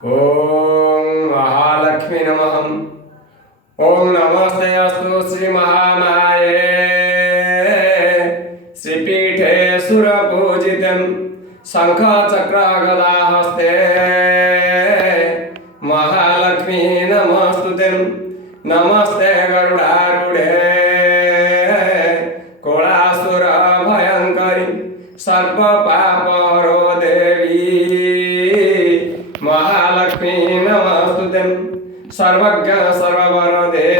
ओम महालक्ष्मी नमः। ओम नमस्ते अस्तु श्री महामाये श्रीपीठे सुरपूजितं शंख चक्र गदा हस्ते महालक्ष्मी नमस्तुते। नमस्ते गरुडारूढे कोलासुर भयंकरी सर्प पापहरो देवी महालक्ष्मी नमस्तुते। सर्वज्ञ सर्ववरदे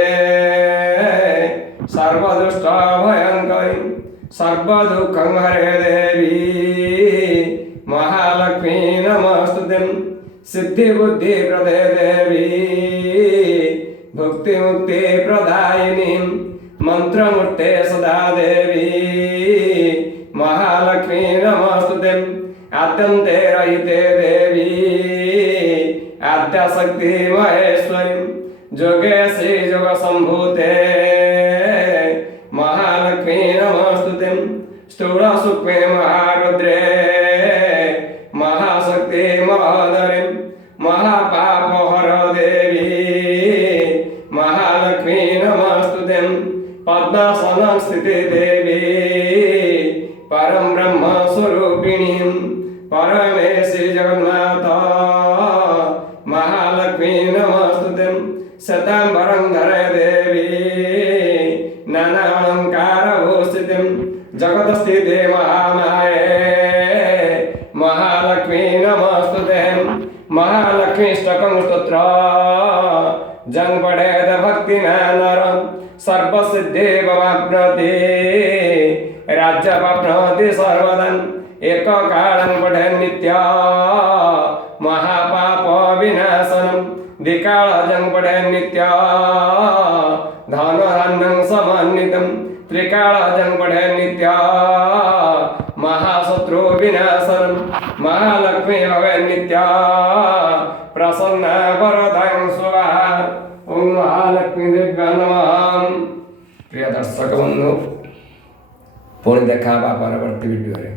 सर्वदुष्ट भयंकरी सर्वदुःखं हरे देवी महालक्ष्मी नमस्तुते। सिद्धि बुद्धि प्रदे देवी भुक्ति मुक्ति प्रदायिनी मंत्रमूर्ते सदा देवी महालक्ष्मी नमस्तुते। आद्यन्ते रहिते देवी आद्यशक्ति महेश्वरी जोगेशी जोग संभूते महालक्ष्मी नमस्तुते। स्थूल सूक्ष्मे महारुद्रे महाशक्ति महोदरे महापापहर देवी महालक्ष्मी नमस्तुते। पद्मासनं स्थिते देवी परम ब्रह्म स्वरूपिणी परमेशी जगन्माता महालक्ष्मी नमस्तुते। शतांबरं धरे देवी नाना अलंकार भूषितं जगतस्थिते महामाये महालक्ष्मी नमस्तुते। महालक्ष्मीष्टकं स्तोत्र जं पठेत भक्तिना नरं सर्वसिद्धिमवाप्नोति राज्यमवाप्नोति सर्वदा। एककालं पठेन् नित्या महापाप विनाशनं द्विकालं पठेन् नित्या धनधान्यं समन्वितं त्रिकालं पठेन् नित्या महाशत्रु विनाशनं महालक्ष्मी भवेन् नित्या प्रसन्ना वरदां स्वाहा। ओम महालक्ष्मी देव्या नमः। प्रिय दर्शक बंधु पुणी देखा परवर्ती वीडियो रे।